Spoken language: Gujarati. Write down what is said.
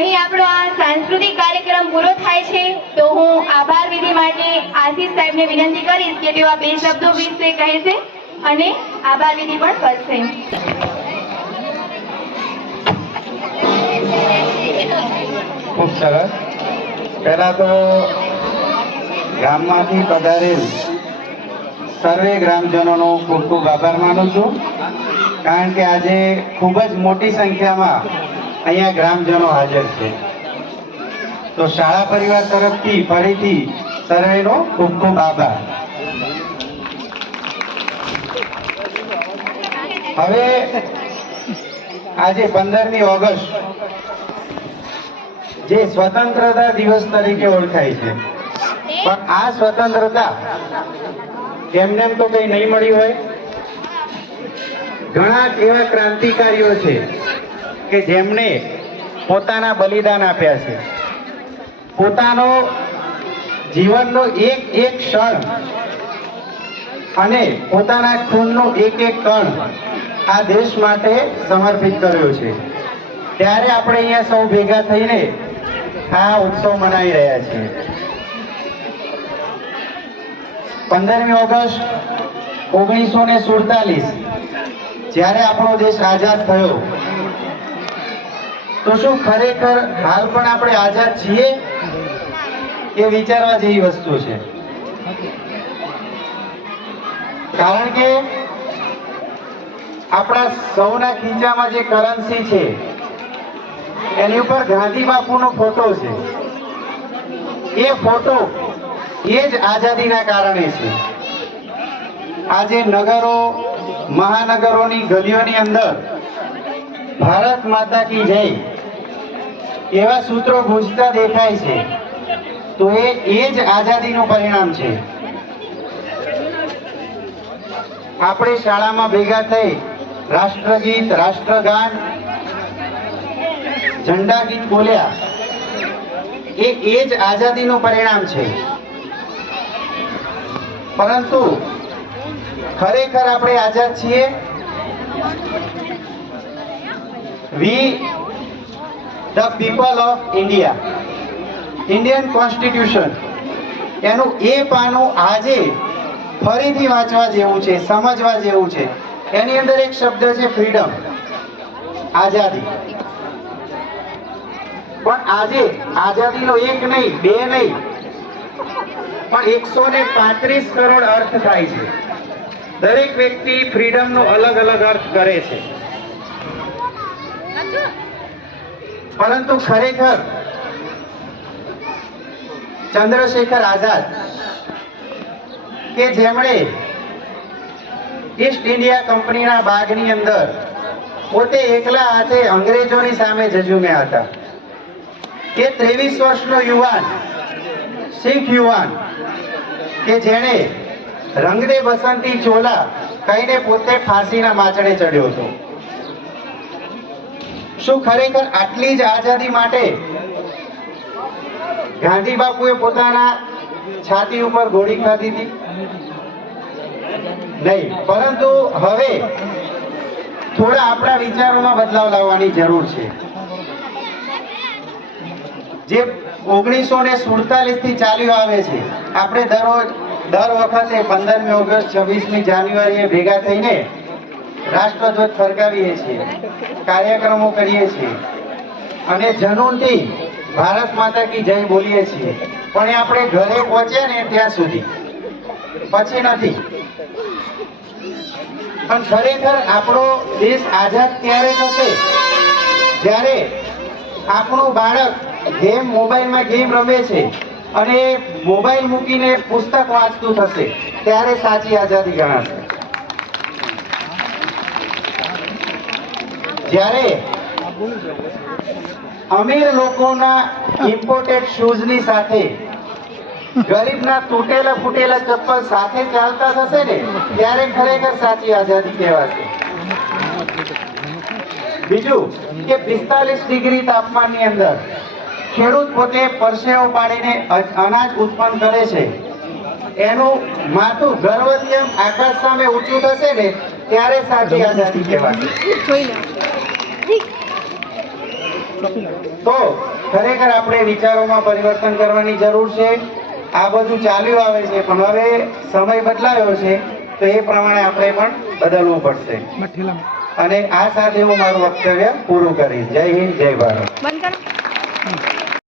અહીં આપણો આ સાંસ્કૃતિક કાર્યક્રમ પૂરો થાય છે તો હું આભાર વિધિ માટે આશીષ સાહેબને વિનંતી કરીશ કે તેઓ આ બે શબ્દો વિશે કહેશે અને આભાર વિધિ પણ કરશે. ખૂબ સરસ. પહેલા તો ગામમાંથી પધારેલ સર્વે ગ્રામજનોનો ખૂબ ખૂબ આભાર માનું છું, કારણ કે આજે ખૂબ જ મોટી સંખ્યામાં અહીંયા ગ્રામજનો હાજર છે. તો શાળા પરિવાર તરફથી ફરીથી સર્વેનો ખૂબ ખૂબ આભાર. હવે આજે 15મી ઓગસ્ટ જે સ્વતંત્રતા દિવસ તરીકે ઓળખાય છે, પણ આ સ્વતંત્રતા એમને તો કઈ નહીં મળી હોય. ઘણા એવા ક્રાંતિકારીઓ છે કે જેમણે પોતાના બલિદાન આપ્યા છે, પોતાનો જીવનનો એક એક ક્ષણ અને પોતાના ખૂનનો એક એક કણ આ દેશ માટે સમર્પિત કર્યો છે. ત્યારે આપણે અહીંયા સૌ ભેગા થઈને આ ઉત્સવ મનાવી રહ્યા છીએ. 15મી ઓગસ્ટ 1947 જ્યારે આપણો દેશ આઝાદ થયો, તો શું ખરેખર હાલ પણ આપણે આઝાદ છીએ? એ વિચારવા જેવી વસ્તુ છે. કારણ કે આપણા સૌના ખીચામાં જે કરન્સી છે એની ઉપર ગાંધી બાપુનો ફોટો છે. એ ફોટો એ જ આઝાદીના કારણે છે. આજે નગરો મહાનગરોની ગલીઓની અંદર ભારત માતા કી જય એવા સૂત્રો ગુંજતા દેખાય છે, તો એ જ આઝાદીનું પરિણામ છે. આપણે શાળામાં ભેગા થઈ રાષ્ટ્રગીત, રાષ્ટ્રગાન, ઝંડા ગીત બોલ્યા, એ જ આઝાદીનું પરિણામ છે. પરંતુ ખરેખર આપણે આઝાદ છીએ? વી the people of India, Indian constitution, એનું એ પાનું આજે ફરીથી વાંચવા જેવું છે, સમજવા જેવું છે. એની અંદર એક શબ્દ છે ફ્રીડમ, આઝાદી. પણ આજે આઝાદીનો એક નહીં, બે નહીં, પણ 135 કરોડ અર્થ થાય છે. દરેક વ્યક્તિ ફ્રીડમનો અલગ અલગ અર્થ કરે છે. પરંતુ ખરેખર ચંદ્રશેખર આઝાદ કે જેમણે ઈસ્ટ ઇન્ડિયા કંપનીના બાગની અંદર પોતે એકલા હાથે અંગ્રેજોની સામે ઝઝૂમ્યા હતા, કે 23 વર્ષનો યુવાન, શીખ યુવાન, કે જેણે રંગદે બસંતી ચોલા કહીને પોતે ફાંસીના માચડે ચડ્યો હતો. શું ખરેખર આટલી જ આઝાદી માટે ગાંધી બાપુએ પોતાના છાતી ઉપર ગોળી ખાધી હતી? નહીં. પરંતુ હવે થોડા આપણા વિચારોમાં બદલાવ લાવવાની જરૂર છે. જે 1947 થી ચાલ્યું આવે છે, આપણે દર વખતે 15મી ઓગસ્ટ, 26મી જાન્યુઆરીએ ભેગા થઈને રાષ્ટ્રધ્વજ ફરકાવીએ છીએ, કાર્યક્રમો કરીએ છીએ અને જનૂનથી ભારત માતા કી જય બોલીએ છીએ. પણ એ આપણે ઘરે પહોંચ્યા ને ત્યાં સુધી, પછી નથી. પણ ખરેખર આપણો દેશ આઝાદ ત્યારે થશે જ્યારે આપણું બાળક મોબાઈલમાં ગેમ રમે છે અને મોબાઈલ મૂકીને પુસ્તક વાંચતું થશે, ત્યારે સાચી આઝાદી ગણાશે. જ્યારે અમીર લોકોના ઇમ્પોર્ટેડ શૂઝની સાથે ગરીબના તૂટેલા ફૂટેલા ચપ્પલ સાથે ચાલતા થશે ને, ત્યારે ખરેખર સાચી આઝાદી કહેવાશે. બીજું કે 45 ડિગ્રી તાપમાનની અંદર ખેડૂત પોતે પરસેવો પાડીને અનાજ ઉત્પન્ન કરે છે, એનું માથું ગર્વથી એમ આકાશ સામે ઊંચું થશે ને, ત્યારે સાચી આઝાદી કહેવાશે. તો ખરેખર આપણે વિચારોમાં પરિવર્તન કરવાની જરૂર છે. આ બધું ચાલ્યું આવે છે, પણ હવે સમય બદલાયો છે, તો એ પ્રમાણે આપણે પણ બદલવું પડશે. અને આ સાથે હું મારું વક્તવ્ય પૂરું કરીશ. જય હિન્દ, જય ભારત. બંધ કરો.